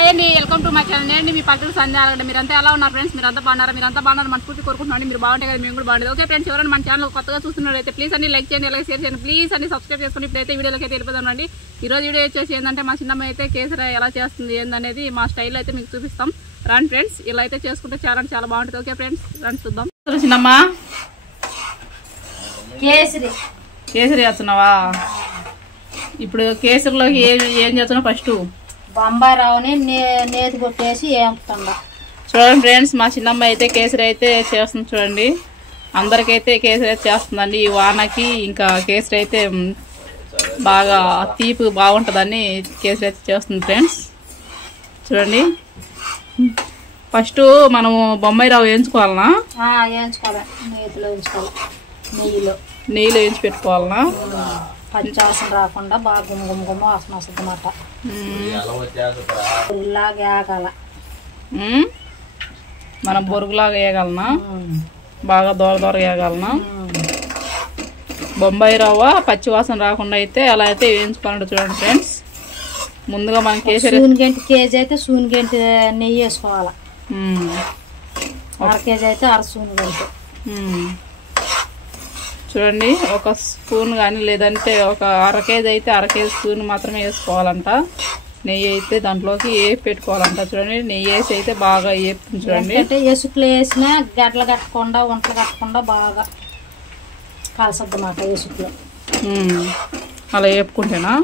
Hi అండి, welcome to my channel. నేను మీ పల్లెటూరు సంధ్య. మీరంతా ఎలా ఉన్నారు ఫ్రెండ్స్? మీరంతా బాగున్నారు మనస్ఫూర్తి కోరుకుంటున్నాను. మీరు బాగుంటే కదా మేము కూడా బాగుంటుంది. ఓకే ఫ్రెండ్స్, ఎవరైనా మన ఛానల్ కొత్తగా చూస్తున్నట్లయితే ప్లీజ్ అన్ని లైక్ చేయండి, అలాగే షేర్ చేయండి, ప్లీజ్ అన్ని సబ్స్క్రైబ్ చేసుకుని ఇప్పుడైతే వీడియోలోకి అయితే వెళ్ళిపోదామండి. ఈరోజు వీడియో వచ్చేసి ఏంటంటే మా చిన్నమ్మ అయితే కేసరి ఎలా చేస్తుంది ఏందనేది మా స్టైల్ అయితే మీకు చూపిస్తాం. రండి ఫ్రెండ్స్, ఇలా అయితే చేసుకుంటే చాలా బాగుంటుంది. ఓకే ఫ్రెండ్స్, రండి చూద్దాం. చిన్నమ్మ కేసరి చేస్తున్నావా? ఇప్పుడు కేసరిలోకి ఏం చేస్తున్నావు? ఫస్ట్ బొంబాయి రవ్వని నేతి కొట్టేసి వేపుతుండ. చూడండి ఫ్రెండ్స్, మా చిన్నమ్మ అయితే కేసరి అయితే చేస్తుంది. చూడండి, అందరికైతే కేసరి అయితే చేస్తుందండి. ఈ వానకి ఇంకా కేసరి అయితే బాగా తీపి బాగుంటుందని కేసరి అయితే చేస్తుంది ఫ్రెండ్స్. చూడండి, ఫస్ట్ మనము బొంబాయి రవ్వ వేయించుకోవాలనా? వేయించుకోవాలి, నేతిలో వేయించుకోవాలి, నెయ్యిలో వేయించి పెట్టుకోవాలనా? పచ్చి వాసన రాకుండా బాగా గుమ్మ వాసన వస్తుంది అన్నమాట. బొరుగులాగా వేగాల, మనం బొరుగులాగా వేయగలనా? బాగా దూర వేయగలనా? బొంబాయి రవ్వ పచ్చి వాసన రాకుండా అయితే అలా అయితే వేయించుకోవాలంటే చూడండి ఫ్రెండ్స్. ముందుగా మనం కేసరి కేజీ అయితే సూన్ గంటి నెయ్యి వేసుకోవాలి. అర కేజీ అయితే అర సూన్ గంటి. చూడండి, ఒక స్పూన్ కానీ లేదంటే ఒక అర కేజీ అయితే అర కేజీ స్పూన్ మాత్రమే వేసుకోవాలంట. నెయ్యి అయితే దాంట్లోకి వేపి పెట్టుకోవాలంట. చూడండి, నెయ్యి వేసి అయితే బాగా వేపుతుంది. చూడండి, అంటే ఎసుకులు వేసినా గడ్డలు కట్టకుండా వంటలు కట్టకుండా బాగా కాల్సద్దు అన్నమాట. ఎసుకులో అలా వేపుకుంటేనా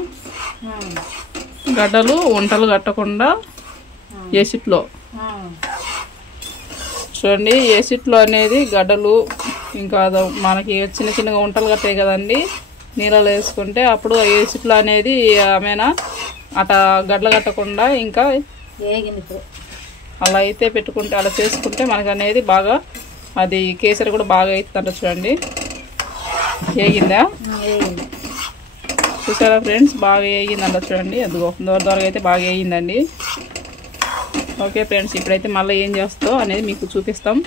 గడ్డలు వంటలు కట్టకుండా ఎసిట్లో. చూడండి, ఎసిట్లో అనేది గడ్డలు ఇంకా మనకి చిన్నగా వంటలు కట్టాయి కదండి, నీళ్ళలో వేసుకుంటే అప్పుడు ఎసిట్లో అనేది ఆమెనా అట గడ్డలు కట్టకుండా ఇంకా అలా అయితే పెట్టుకుంటే అలా చేసుకుంటే మనకు అనేది బాగా అది కేసరి కూడా బాగా అవుతుందంట. చూడండి, వేగిందా? చూసారా ఫ్రెండ్స్, బాగా వేగిందంట. చూడండి, అదిగో దూరగా అయితే బాగా వేగిందండి. ఓకే ఫ్రెండ్స్, ఇప్పుడైతే మళ్ళీ ఏం చేస్తాం అనేది మీకు చూపిస్తాం.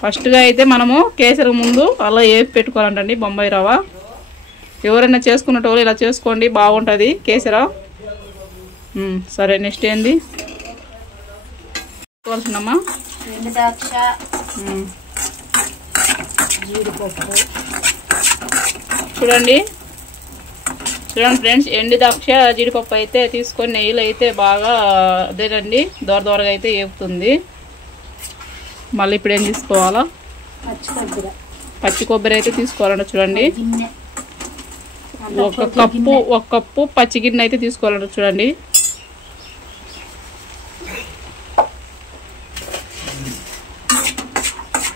ఫస్ట్గా అయితే మనము కేసరి ముందు అలా వేపి పెట్టుకోవాలంటండి బొంబాయి రవ్వ. ఎవరైనా చేసుకున్నట్టు ఇలా చేసుకోండి, బాగుంటుంది కేసర. సరే, నెక్స్ట్ ఏంది కావాల్సిందమ్మా? ఎండుద్రాక్ష, జీడిపప్పు. చూడండి ఫ్రెండ్స్, ఎండు ద్రాక్ష జీడిపప్పు అయితే తీసుకొని నెయ్యిలో అయితే బాగా అదేనండి దూరగా అయితే వేపుతుంది. మళ్ళీ ఇప్పుడు ఏం తీసుకోవాలా? పచ్చి కొబ్బరి అయితే తీసుకోవాలంట. చూడండి, ఒక కప్పు పచ్చి గిన్నె అయితే తీసుకోవాలంట. చూడండి,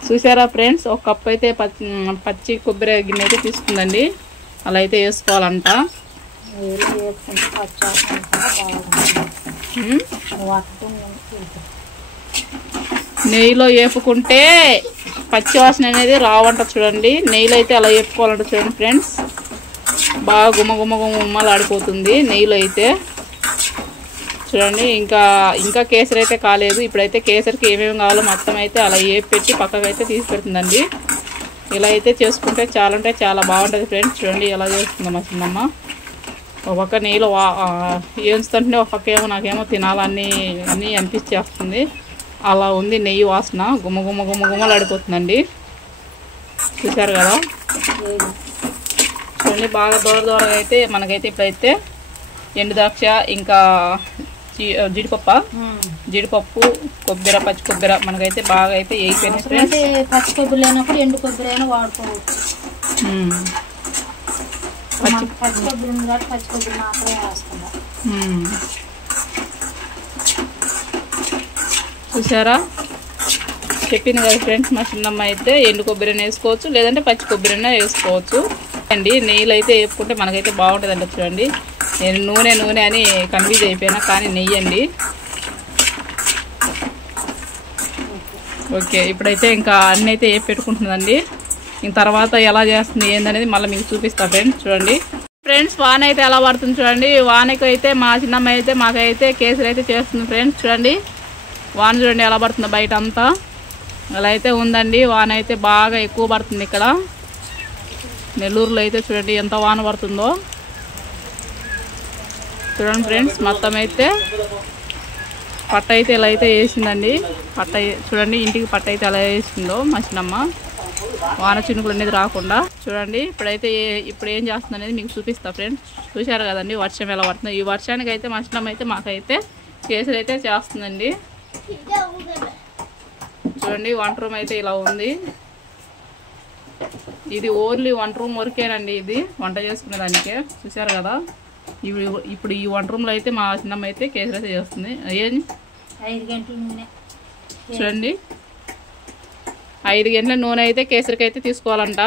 చూసారా ఫ్రెండ్స్, ఒక కప్పు అయితే పచ్చి కొబ్బరి గిన్నె అయితే తీసుకుందండి. అలా అయితే వేసుకోవాలంట. నెయ్యిలో వేపుకుంటే పచ్చి వాసన అనేది రావంట. చూడండి, నెయ్యిలో అయితే అలా వేపుకోవాలంట. చూడండి ఫ్రెండ్స్, బాగా గుమ్మలు ఆడిపోతుంది నెయ్యిలో అయితే. చూడండి, ఇంకా కేసరి అయితే కాలేదు. ఇప్పుడైతే కేసరికి ఏమేమి కావాలో మొత్తం అయితే అలా వేపి పెట్టి పక్కకు అయితే తీసి పెడుతుందండి. ఇలా అయితే చేసుకుంటే చాలా బాగుంటుంది ఫ్రెండ్స్. చూడండి, ఎలా చేస్తుందో మా చిన్నమ్మ. ఒక పక్క నెయ్యిలో వేస్తుంటే ఒక పక్క ఏమో నాకేమో తినాలని అనిపించేస్తుంది. అలా ఉంది నెయ్యి వాసన, గుమ్మలు ఆడిపోతుందండి. చూసారు కదా? చూడండి, బాగా దూరగా అయితే మనకైతే ఇప్పుడైతే ఎండు ద్రాక్ష ఇంకా జీడిపప్పు పచ్చి కొబ్బరి మనకైతే బాగా అయితే వేయిపోయినాయి ఫ్రెండ్స్. పచ్చి కొబ్బరి లేనప్పుడు ఎండు కొబ్బరి అయినా వాడుకోవచ్చు. పచ్చి కొబ్బరి ఉంది కాబట్టి పచ్చి కొబ్బరి మాత్రమే వేస్తున్నాం. చూసారా, చెప్పింది కదా ఫ్రెండ్స్, మా చిన్నమ్మ అయితే ఎండు కొబ్బరిని వేసుకోవచ్చు, లేదంటే పచ్చి కొబ్బరిని వేసుకోవచ్చు అండి. నెయ్యిలు అయితే వేపుకుంటే మనకైతే బాగుంటుంది అండి. చూడండి, నేను నూనె అని కన్ఫ్యూజ్ అయిపోయినా, కానీ నెయ్యి అండి. ఓకే, ఇప్పుడైతే ఇంకా అన్నీ అయితే వేపి పెట్టుకుంటుందండి. ఇంక తర్వాత ఎలా చేస్తుంది ఏందనేది మళ్ళీ మీకు చూపిస్తా ఫ్రెండ్స్. చూడండి ఫ్రెండ్స్, వాన అయితే ఎలా పడుతుంది చూడండి. వానకి అయితే మా చిన్నమ్మ అయితే మాకైతే కేసరి అయితే చేస్తుంది ఫ్రెండ్స్. చూడండి, వాన చూడండి ఎలా పడుతుందో బయట అంతా. అలా అయితే ఉందండి, వాన అయితే బాగా ఎక్కువ పడుతుంది ఇక్కడ నెల్లూరులో అయితే. చూడండి ఎంత వాన పడుతుందో. చూడండి ఫ్రెండ్స్, మొత్తం అయితే పట్ట అయితే ఎలా అయితే వేసిందండి. పట్ట చూడండి, ఇంటికి పట్ట అయితే ఎలా వేసిందో మా చిన్నమ్మ, వాన చినుకులు అనేది రాకుండా. చూడండి ఇప్పుడు ఏం చేస్తుంది అనేది మీకు చూపిస్తా ఫ్రెండ్స్. చూశారు కదండి వర్షం ఎలా పడుతుంది. ఈ వర్షానికి అయితే మా చిన్నమ్మ అయితే మాకైతే కేసరి అయితే చేస్తుందండి. చూడండి వంట రూమ్ అయితే ఇలా ఉంది. ఇది ఓన్లీ వంట రూమ్ వరకేనండి, ఇది వంట చేసుకునే దానికే. చూసారు కదా, ఇప్పుడు ఈ వంట రూమ్లో అయితే మా చిన్నమ్మ అయితే కేసరి అయితే చేస్తుంది. అయ్యేది 5 గంటల నూనె. చూడండి 5 గంటల నూనె అయితే కేసరికి అయితే తీసుకోవాలంట.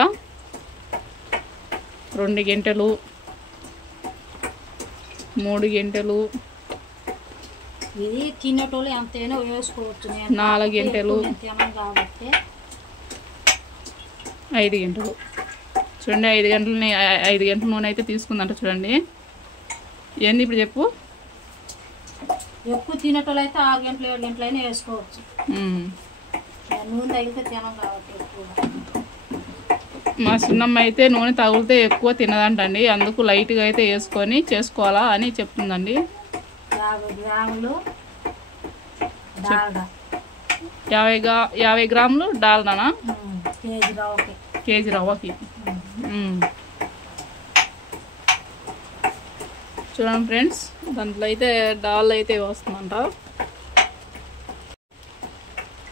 2 గంటలు, 3 గంటలు, ఇది తినేటోళ్ళు ఎంతైనా వేసుకోవచ్చు. 4 గంటలు, కాబట్టి 5 గంటలు. చూడండి 5 గంటల నూనె అయితే తీసుకుందంట. చూడండి ఏంది ఇప్పుడు చెప్పు. ఎక్కువ తినేటోళ్ళు అయితే 6 గంటలు 7 గంటలు అయినా వేసుకోవచ్చు. నూనె తగిలితే తినం కాబట్టి ఎక్కువగా. మా చిన్నమ్మ అయితే నూనె తగిలితే ఎక్కువ తినదంటండి, అందుకు లైట్గా అయితే వేసుకొని చేసుకోవాలా అని చెప్తుందండి. 50 గ్రాములు డాల్డా. 50 గ్రాములు డాల్డానా? కేజీ రవ్వకి. చూడండి ఫ్రెండ్స్, దాంట్లో అయితే డాల్ అయితే వస్తుందంట.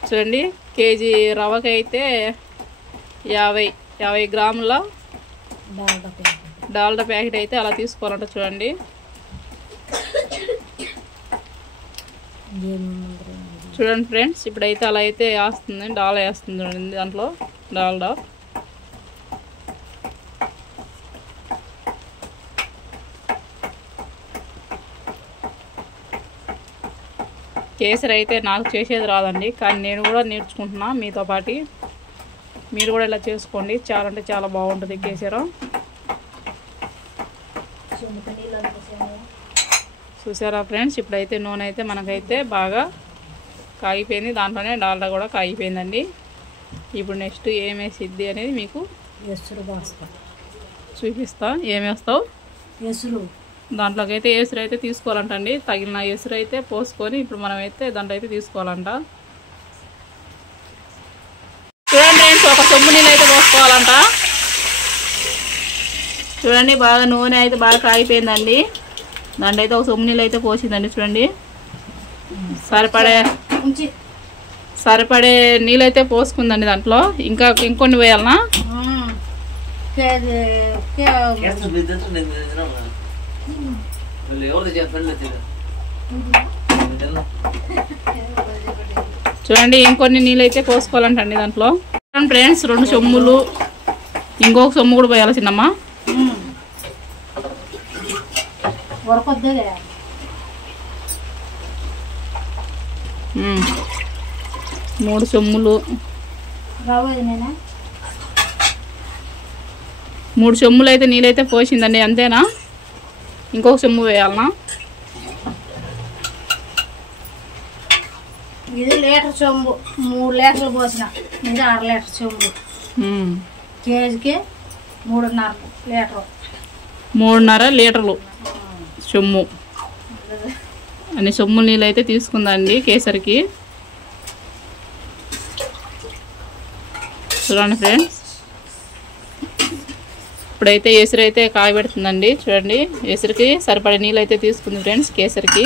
చూడండి కేజీ రవ్వకి అయితే 50 గ్రాముల డాల్డా ప్యాకెట్ అయితే అలా తీసుకోవాలంట. చూడండి చూడండి ఫ్రెండ్స్, ఇప్పుడైతే అలా అయితే వేస్తుంది, డాల్ వేస్తుంది చూడండి దాంట్లో డాల్డా. కేసరి అయితే నాకు చేసేది రాదండి, కానీ నేను కూడా నేర్చుకుంటున్నా మీతో పాటు. మీరు కూడా ఇలా చేసుకోండి, చాలా అంటే చాలా బాగుంటుంది కేసరి. చూసారా ఫ్రెండ్స్, ఇప్పుడైతే నూనె అయితే మనకైతే బాగా కాగిపోయింది, దాంట్లోనే డాల్డా కూడా కాగిపోయిందండి. ఇప్పుడు నెక్స్ట్ ఏం వేసిద్ది అనేది మీకు చూపిస్తా. ఏం వేస్తావు? దాంట్లోకి అయితే ఎసురు అయితే తీసుకోవాలంటండి. తగిలిన ఎసురు అయితే పోసుకొని ఇప్పుడు మనం అయితే దాంట్లో అయితే తీసుకోవాలంట. చూడండి ఫ్రెండ్స్, ఒక సొమ్ము నీళ్ళు అయితే పోసుకోవాలంట. చూడండి బాగా నూనె అయితే బాగా కాగిపోయిందండి. దాంట్లో అయితే ఒక సొమ్ము నీళ్ళు అయితే పోసిందండి. చూడండి సరిపడే నీళ్ళు అయితే పోసుకుందండి దాంట్లో. ఇంకా ఇంకొన్ని వేయాలనా? చూడండి ఇంకొన్ని నీళ్ళు అయితే పోసుకోవాలంటండి దాంట్లో. ఫ్రెండ్స్ 2 సొమ్ములు, ఇంకొక సొమ్ము కూడా పోయాలి చిన్నమ్మ. 3 సొమ్ములు, 3 సొమ్ములు అయితే నీళ్ళైతే పోసిందండి. అంతేనా? ఇంకొక సొమ్ము వేయాలనా? ఇది లీటర్ సొమ్ము, 3 లీటర్లు పోసిన. ఇది 1/2 లీటర్ సొమ్ము. కేజీకి 3.5 లీటర్లు సొమ్ము. అన్ని సొమ్ము నీళ్ళు అయితే తీసుకుందండి కేసరికి. చూడండి ఫ్రెండ్స్, ఇప్పుడైతే ఎసురు అయితే కాయబెడుతుందండి. చూడండి ఎసురుకి సరిపడే నీళ్ళు అయితే తీసుకుంది ఫ్రెండ్స్ కేసరికి.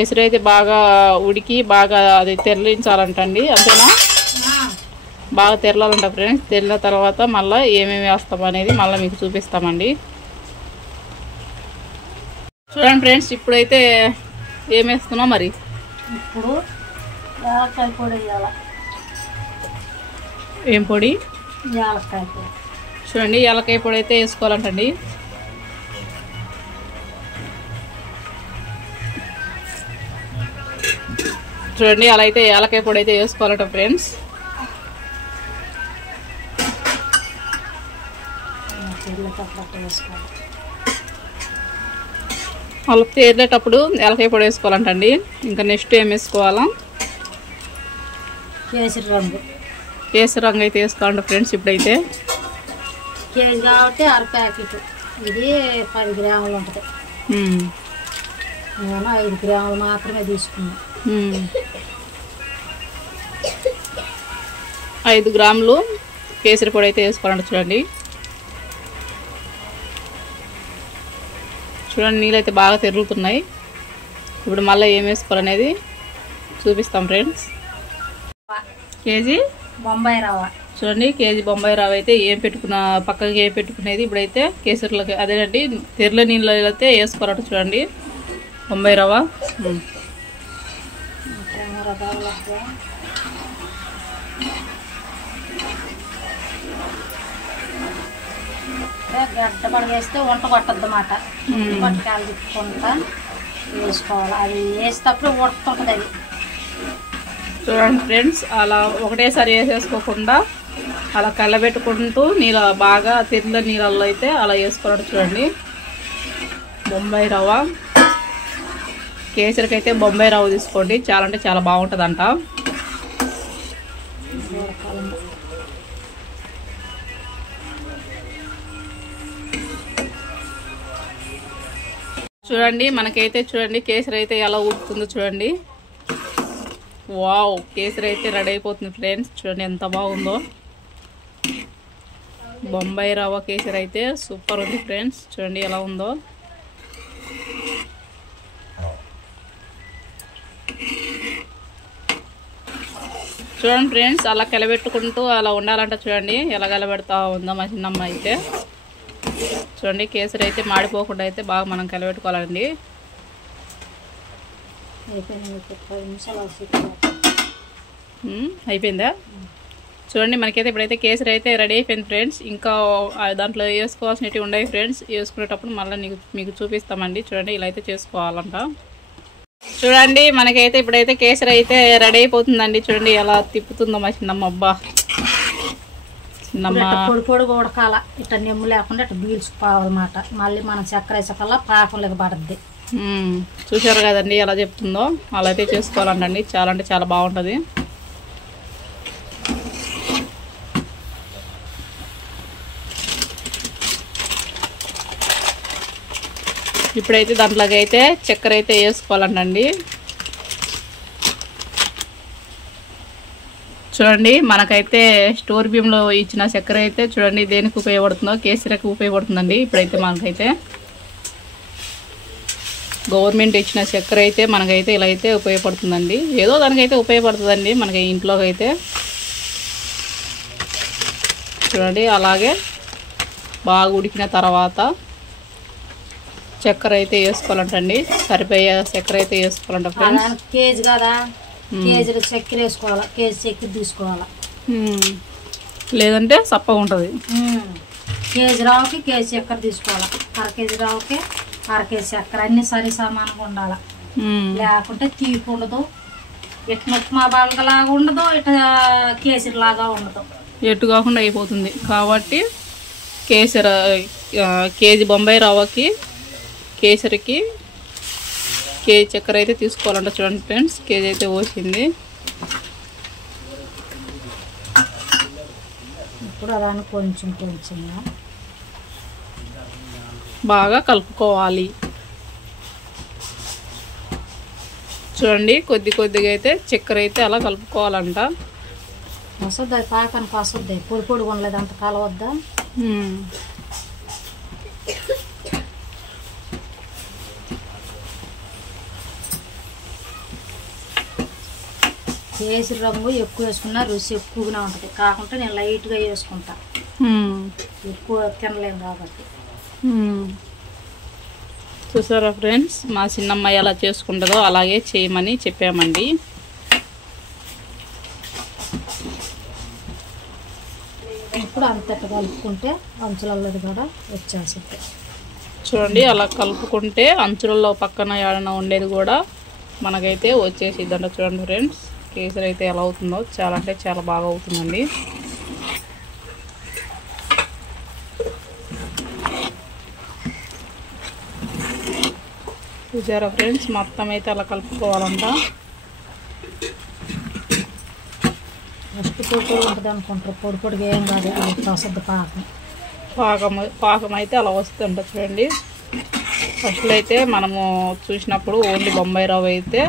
ఎసురు అయితే బాగా ఉడికి బాగా అది తెరలించాలంటండి. అంతేనా? బాగా తెరలాలంట ఫ్రెండ్స్. తెరిన తర్వాత మళ్ళీ ఏమేమి వేస్తాం అనేది మళ్ళీ మీకు చూపిస్తామండి. చూడండి ఫ్రెండ్స్, ఇప్పుడైతే ఏం వేస్తున్నాం మరి? ఇప్పుడు యాలక్కాయ పొడి వేయాలి. ఏం పొడి? యాలక్కాయ పొడి. చూడండి యాలక్కాయ పొడి అయితే వేసుకోవాలంటండి. చూడండి అలా అయితే యాలక్కాయ పొడి అయితే వేసుకోవాలట ఫ్రెండ్స్. అలా తేలేటప్పుడు యాలక్కాయ పొడి వేసుకోవాలంటండి. ఇంకా నెక్స్ట్ ఏం వేసుకోవాలా? కేసరి రంగు. కేసరి రంగు అయితే వేసుకోవాలంట ఫ్రెండ్స్. ఇప్పుడైతే కేజీ కాబట్టి 1/2 ప్యాకెట్. ఇది 10 గ్రాములు ఉంటుంది. నేను 5 గ్రాములు మాత్రమే తీసుకున్నాను. 5 గ్రాములు కేసరి పొడి అయితే వేసుకోవాలండి. చూడండి చూడండి నీళ్ళు అయితే బాగా తిరుగుతున్నాయి. ఇప్పుడు మళ్ళీ ఏం వేసుకోవాలనేది చూపిస్తాం ఫ్రెండ్స్. కేజీ బొంబాయి రవ్వ చూడండి, కేజీ బొంబాయి రవ్వ అయితే పక్కకి ఏం పెట్టుకునేది ఇప్పుడైతే కేసరిలోకి అదేనండి తెరల నీళ్ళు అయితే వేసుకోవాలంట. చూడండి బొంబాయి రవ్వ గడ్డ పడగేస్తే వంట కొట్టద్దన్నమాట. పట్టుకాయలు తిప్పుకుంటా వేసుకోవాలి. అది వేసేటప్పుడు ఉడుకుతుంటుంది. అది చూడండి ఫ్రెండ్స్, అలా ఒకటేసారి వేసేసుకోకుండా అలా కళ్ళబెట్టుకుంటూ బాగా తెల్ల నీళ్ళల్లో అయితే అలా వేసుకోవాలి. చూడండి బొంబాయి రవ్వ కేసరికి అయితే బొంబాయి రవ్వ తీసుకోండి, చాలా అంటే చాలా బాగుంటుందంట. చూడండి మనకైతే చూడండి కేసరి అయితే ఎలా ఉడుకుతుందో చూడండి. వావ్, కేసరి అయితే రెడీ అయిపోతుంది ఫ్రెండ్స్. చూడండి ఎంత బాగుందో. బొంబాయి రవ్వ కేసరి అయితే సూపర్ ఉంది ఫ్రెండ్స్. చూడండి ఎలా ఉందో. చూడండి ఫ్రెండ్స్, అలా కలబెట్టుకుంటూ అలా ఉండాలంట. చూడండి ఎలా కలబెడతా ఉందో మా చిన్నమ్మ అయితే. చూడండి కేసరి అయితే మాడిపోకుండా అయితే బాగా మనం కలబెట్టుకోవాలండి. అయిపోయిందా? చూడండి మనకైతే ఇప్పుడైతే కేసరి అయితే రెడీ అయిపోయింది ఫ్రెండ్స్. ఇంకా దాంట్లో వేసుకోవాల్సినవి ఉన్నాయి ఫ్రెండ్స్. వేసుకునేటప్పుడు మళ్ళీ మీకు చూపిస్తామండి. చూడండి ఇలా అయితే చేసుకోవాలంట. చూడండి మనకైతే ఇప్పుడైతే కేసరి అయితే రెడీ అయిపోతుందండి. చూడండి ఎలా తిప్పుతుందో మా చిన్నమ్మ. అబ్బా చిన్నమ్మ పొడి పొడిగా ఉడకాల. ఇట్లా నిమ్ము లేకుండా ఇట్లా బీల్చుకోవాలన్నమాట. మళ్ళీ మనం చక్కెర వేసకల్లా పాకంలోకి పడుద్ది. చూసారు కదండి ఎలా చెప్తుందో. అలా అయితే చేసుకోవాలంటండి. చాలా అంటే చాలా బాగుంటుంది. ఇప్పుడైతే దాంట్లోకి అయితే చక్కెర అయితే వేసుకోవాలంటండి. చూడండి మనకైతే స్టోర్ బియ్యంలో ఇచ్చిన చక్కెర అయితే చూడండి దేనికి ఉపయోగపడుతుందో. కేసరికి ఉపయోగపడుతుందండి. ఇప్పుడైతే మనకైతే గవర్నమెంట్ ఇచ్చిన చక్కెర అయితే మనకైతే ఇలా అయితే ఉపయోగపడుతుందండి. ఏదో దానికైతే ఉపయోగపడుతుందండి మనకి ఇంట్లోకి అయితే. చూడండి అలాగే బాగా ఉడికిన తర్వాత చక్కెర అయితే వేసుకోవాలంటండి. సరిపోయే చక్కెర అయితే వేసుకోవాలంట ఫ్రెండ్స్. కేజీ కదా, కేజీలో చక్కెర వేసుకోవాలా. కేజీ చక్కెర తీసుకోవాలా, లేదంటే సప్పగా ఉంటుంది. కేజీ రవ్వకి కేజీ చక్కెర తీసుకోవాలా. 1/2 కేజీ రవ్వకి 1/2 కేజీ చక్కెర అన్ని సరి సమానంగా ఉండాలి. లేకుంటే తీపి ఉండదు. ఇట్లా ఉప్మా బాగా ఉండదు, ఇట్లా కేసరి లాగా ఉండదు. ఎట్టు కాకుండా అయిపోతుంది. కాబట్టి కేజీ బొంబాయి రవ్వకి కేసరికి కేజీ చక్కెర అయితే తీసుకోవాలంట. చూడండి ఫ్రెండ్స్, కేజీ అయితే పోసింది. ఇప్పుడు అదాన్ని కొంచెం కొంచెం బాగా కలుపుకోవాలి. చూడండి కొద్ది కొద్దిగా అయితే చక్కెర అయితే అలా కలుపుకోవాలంట. వస్తుంది అది పాకానికి వస్తుంది. పొడి పొడి ఉండలేదు అంత కలవద్దా. కేసరి రంగు ఎక్కువ వేసుకున్నా రుచి ఎక్కువగానే ఉంటుంది. కాకుంటే నేను లైట్గా వేసుకుంటా, ఎక్కువ తినలేము కాబట్టి. చూసారా ఫ్రెండ్స్, మా చిన్నమ్మ ఎలా చేసుకుంటుందో అలాగే చేయమని చెప్పామండి. ఇప్పుడు అంతట కలుపుకుంటే అంచులలోది కూడా వచ్చేస్తుంది. చూడండి అలా కలుపుకుంటే అంచులలో పక్కన ఏడన ఉండేది కూడా మనకైతే వచ్చేసిద్దంట. చూడండి ఫ్రెండ్స్, కేసరి అయితే ఎలా అవుతుందో. చాలా అంటే చాలా బాగా అవుతుందండి. చూసారా ఫ్రెండ్స్, మొత్తం అయితే అలా కలుపుకోవాలంట. ఫస్ట్ పొడి పొడి ఉంటుంది అనుకుంటారు. పొడి పొడిగా ఏం కాదు, వస్తుంది పాకం. పాకం అయితే అలా వస్తుందంట. చూడండి ఫస్ట్లో అయితే మనము చూసినప్పుడు ఓన్లీ బొంబాయి రవ్వ అయితే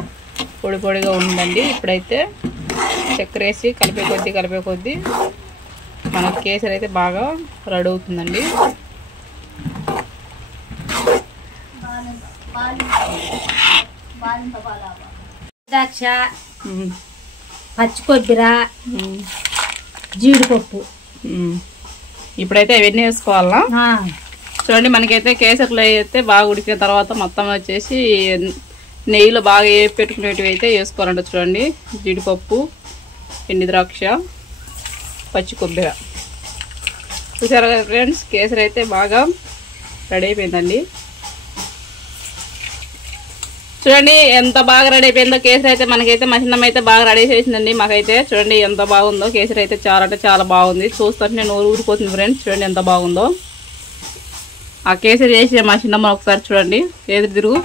పొడి పొడిగా ఉందండి. ఇప్పుడైతే చక్కెర వేసి కలిపే కొద్దీ మన కేసరి అయితే బాగా రెడీ అవుతుందండి. ద్రాక్ష, పచ్చి కొబ్బరి, జీడిపప్పు. ఇప్పుడైతే అవన్నీ వేసుకోవాలా. చూడండి మనకైతే కేసరిలో అయితే బాగా ఉడికిన తర్వాత మొత్తం వచ్చేసి నెయ్యిలో బాగా పెట్టుకునేటివి అయితే వేసుకోవాలంట. చూడండి జీడిపప్పు, ఎండి ద్రాక్ష, పచ్చి కొబ్బరి. చూసారా కదా ఫ్రెండ్స్, కేసరి అయితే బాగా రెడీ అయిపోయిందండి. చూడండి ఎంత బాగా రెడీ అయిపోయిందో కేసరి అయితే. మనకైతే మసిన్నం అయితే బాగా రెడీ చేసిందండి మాకైతే. చూడండి ఎంత బాగుందో కేసరి అయితే, చాలా అంటే చాలా బాగుంది. చూస్తుంటే నోరు ఊరిపోతుంది ఫ్రెండ్స్. చూడండి ఎంత బాగుందో. ఆ కేసరి చేసే మసిన్నం ఒకసారి చూడండి ఎదురు తిరుగు.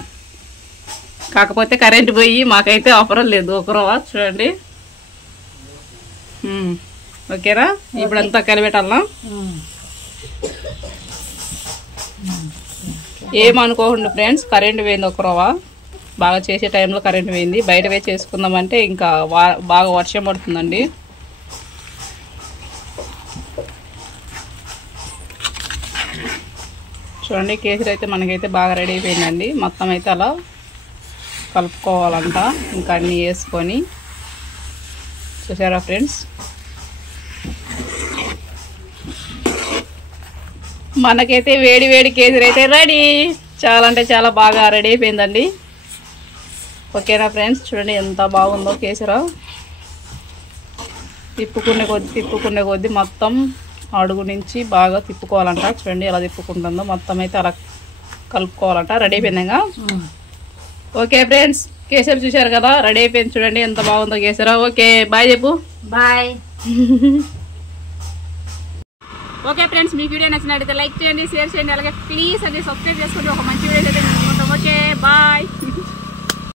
కాకపోతే కరెంట్ పోయి మాకైతే ఆఫర్ లేదు ఒకరవా. చూడండి ఓకేనా. ఇప్పుడంతా కలిపెట్టాలా. ఏమనుకోకుండా ఫ్రెండ్స్, కరెంట్ పోయింది ఒకరవా. బాగా చేసే టైంలో కరెంట్ పోయింది. బయట పోయి చేసుకుందామంటే ఇంకా బాగా వర్షం పడుతుందండి. చూడండి కేసరి అయితే మనకైతే బాగా రెడీ అయిపోయిందండి. మొత్తం అయితే అలా కలుపుకోవాలంట, ఇంకా అన్నీ వేసుకొని. చూసారా ఫ్రెండ్స్, మనకైతే వేడి వేడి కేసరి అయితే రెడీ. చాలా అంటే చాలా బాగా రెడీ అయిపోయిందండి. ఓకేనా ఫ్రెండ్స్, చూడండి ఎంత బాగుందో కేసరి. తిప్పుకునే కొద్దీ మొత్తం అడుగు నుంచి బాగా తిప్పుకోవాలంట. చూడండి ఎలా తిప్పుకుంటుందో. మొత్తం అయితే అలా కలుపుకోవాలంట. రెడీ అయిపోయిందిగా. ఓకే ఫ్రెండ్స్, కేసరి చూశారు కదా, రెడీ అయిపోయింది. చూడండి ఎంత బాగుందో కేసరి. ఓకే బాయ్ చెప్పు. బాయ్. ఓకే ఫ్రెండ్స్, మీకు వీడియో నచ్చినట్లయితే లైక్ చేయండి, షేర్ చేయండి, అలాగే ప్లీజ్ అది సబ్స్క్రైబ్ చేసుకోండి. ఒక మంచి వీడియో అయితే ఓకే బాయ్.